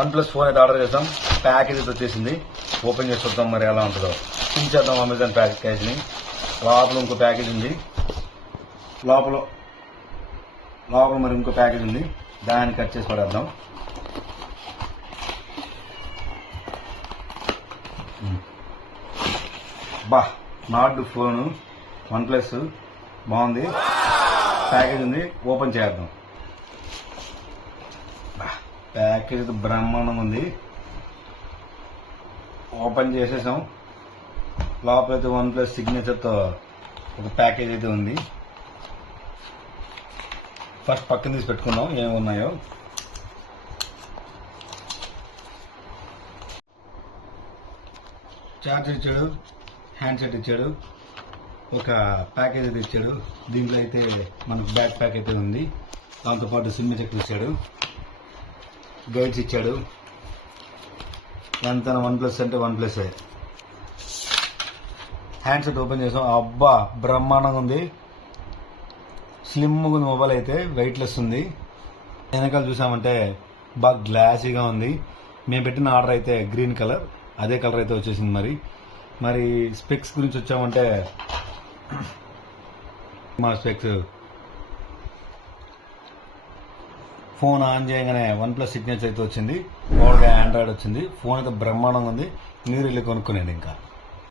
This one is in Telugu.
OnePlus ఫోన్ అయితే ఆర్డర్ చేసాం. ప్యాకేజ్ అయితే వచ్చేసింది. ఓపెన్ చేసి చూద్దాం మరి ఎలా ఉంటుందో. చూపించేద్దాం అమెజాన్ ప్యాకేజ్ని. లోపల ఇంకో ప్యాకేజ్ ఉంది. లోపల మరి ఇంకో ప్యాకేజ్ ఉంది. దాన్ని కట్ చేసి పడేద్దాం. నాట్ ఫోను OnePlus బాగుంది. ప్యాకేజ్ ఉంది. ఓపెన్ చేద్దాం. ప్యాకేజ్ అయితే బ్రహ్మాండంగా ఉంది. ఓపెన్ చేసేసాం. లోపలైతే OnePlus సిగ్నేచర్తో ఒక ప్యాకేజ్ అయితే ఉంది. ఫస్ట్ పక్కన తీసి పెట్టుకుందాం ఏమున్నాయో. చార్జర్ ఇచ్చాడు, హ్యాండ్సెట్ ఇచ్చాడు, ఒక ప్యాకేజ్ అయితే ఇచ్చాడు. దీంట్లో అయితే మనకు బ్యాక్ ప్యాక్ అయితే ఉంది. దాంతోపాటు సిమ్ చెక్ ఇచ్చాడు, గైడ్స్ ఇచ్చాడు. ఎంత OnePlus అంటే OnePlus. హ్యాండ్సెట్ ఓపెన్ చేసాం. అబ్బా బ్రహ్మాండంగా ఉంది. స్లిమ్గా ఉంది. మొబైల్ అయితే వెయిట్లెస్ ఉంది. వెనకాల చూసామంటే బాగా గ్లాసీగా ఉంది. మేము పెట్టిన ఆర్డర్ అయితే గ్రీన్ కలర్, అదే కలర్ అయితే వచ్చేసింది. మరి స్పెక్స్ గురించి వచ్చామంటే మా స్పెక్స్ ఫోన్ ఆన్ చేయగానే OnePlus సిగ్నేచర్ అయితే వచ్చింది. మామూలుగా ఆండ్రాయిడ్ వచ్చింది. ఫోన్ అయితే బ్రహ్మాండంగా ఉంది. మీరు వెళ్ళి కొనుక్కునేది ఇంకా.